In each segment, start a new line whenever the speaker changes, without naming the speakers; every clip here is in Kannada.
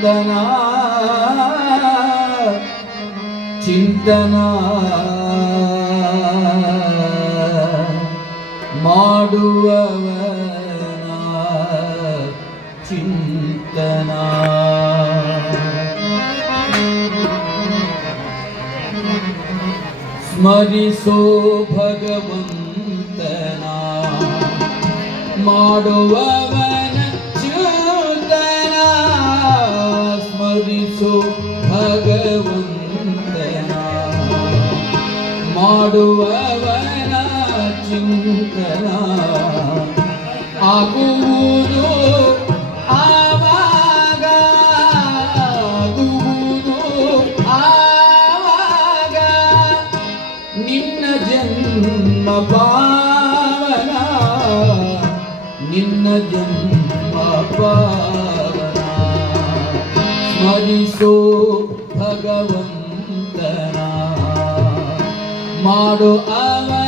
चिन्तन ಚಿಂತನ. ಮಾಡುವವನ ಚಿಂತನ. ಸ್ಮರಿಸೋ ಭಗವಂತನ. ಮಾಡುವವ ಮಾಡುವವನ ಚಿಂತನ. ಆಗುವುದು ಆವಾಗ ಆಗುವುದು ಆವಾಗ. ನಿನ್ನ ಜನ್ಮ ಪಾವನ ನಿನ್ನ ಜನ್ಮ ಪಾವನ ಸ್ಮರಿಸೋ ಭಗವಂತನ. ಮಾಡು ಅವನ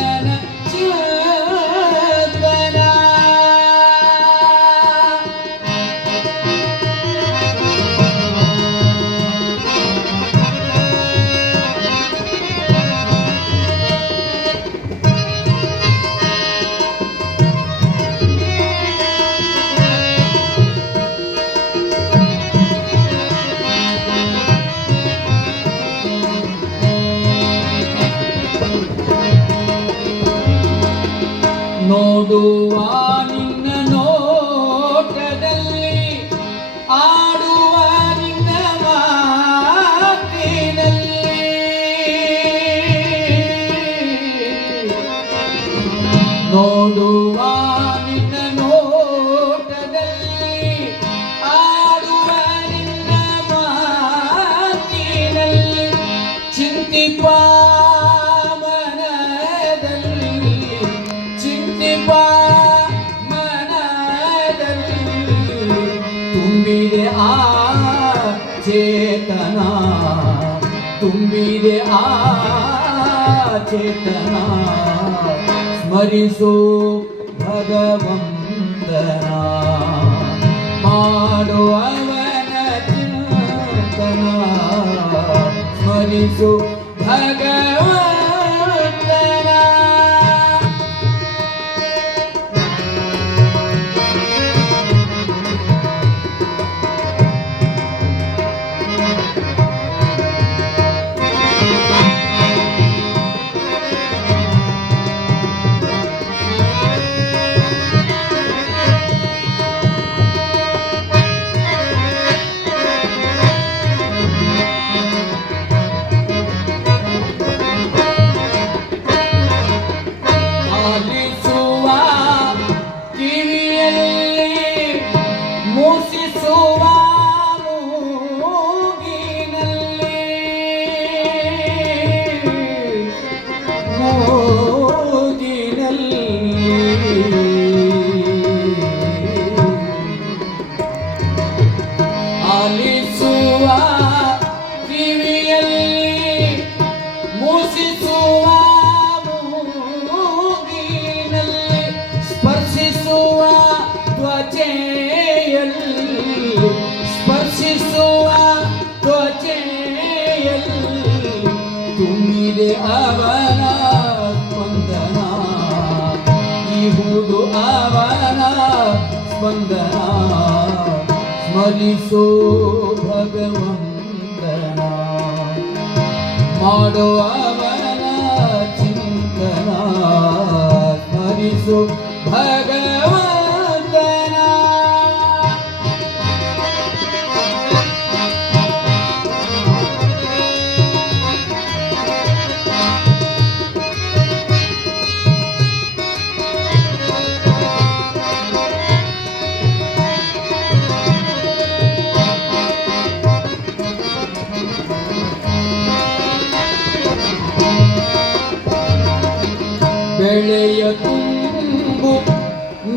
ನೋಡುವ ನಿನ್ನ ನೋಟದಲ್ಲಿ ಆಡುವ ನಿನ್ನ ಮಾತಿನಲ್ಲಿ. ನೋಡುವ ತುಂಬಿದೆ ಆ ಚೇತನ ಸ್ಮರಿಸೋ ಭಗವಂತನ. ಮಾಡುವ ಚಿಂತನ. ಸ್ಮರಿಸು ತುಂಬಿದೆ ಅವನ ಸ್ಪಂದನ. ಇಹುದು ಅವನ ಸ್ಪಂದನ. ಸ್ಮರಿಸೋ ಭಗವಂತನ. ಮಾಡುವವನ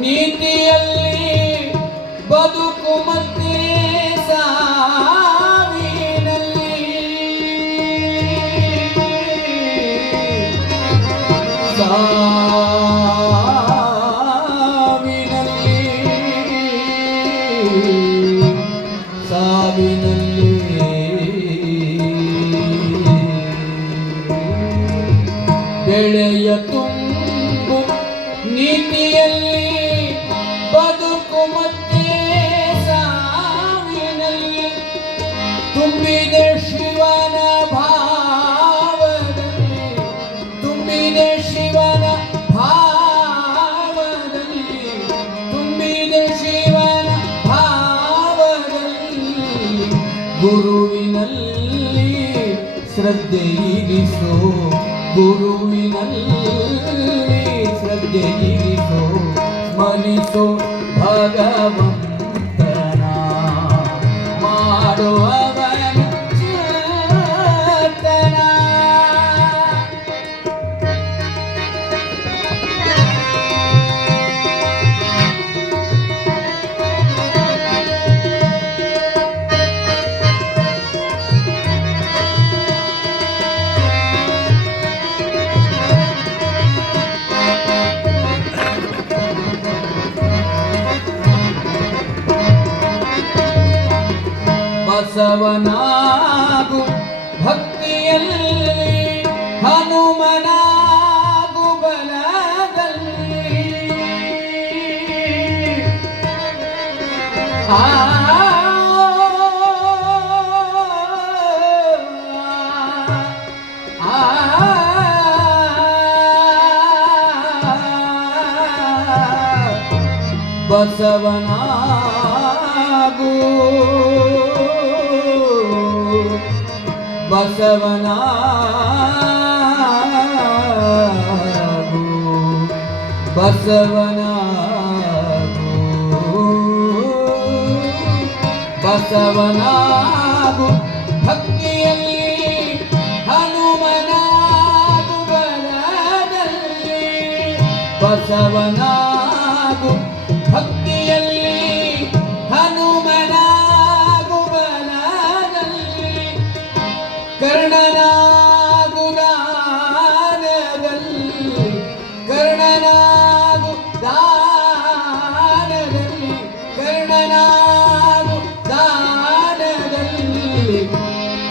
Unite ಗುರುವಿನಲ್ಲಿ ಶ್ರದ್ಧೆ ಇರಿಸೋ ಗುರುವಿನಲ್ಲಿ ಶ್ರದ್ಧೆ ಇರಿಸೋ ಸ್ಮರಿಸೋ ಭಗವಂತನ ಬಸವನಾಗು ಭಕ್ತಿಯಲ್ಲಿ ಹನುಮನಾಗು ಬಲದಲ್ಲಿ ಆ ಬಸವನಾಗು ಬಸವನಾಗು ಬಸವನಾಗು ಬಸವನಾಗು ಭಕ್ತಿಯಲ್ಲಿ ಹನುಮನಾಗು ಬಲದಲ್ಲಿ ಬಸವನಾಗು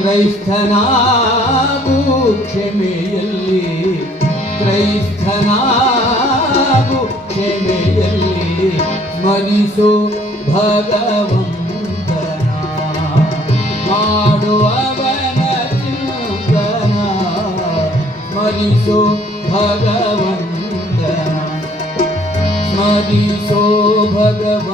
ಕ್ರೈಸ್ತನಾಗು ಕ್ಷಮೆಯಲ್ಲಿ ಕ್ರೈಸ್ತನಾಗು ಕ್ಷಮೆಯಲ್ಲಿ ಸ್ಮರಿಸು ಭಗವಂತನ ಮಾಡುವವನ ಚಿಂತನ ಸ್ಮರಿಸೋ ಭಗವಂತನ ಸ್ಮರಿಸೋ ಭಗವಂತನ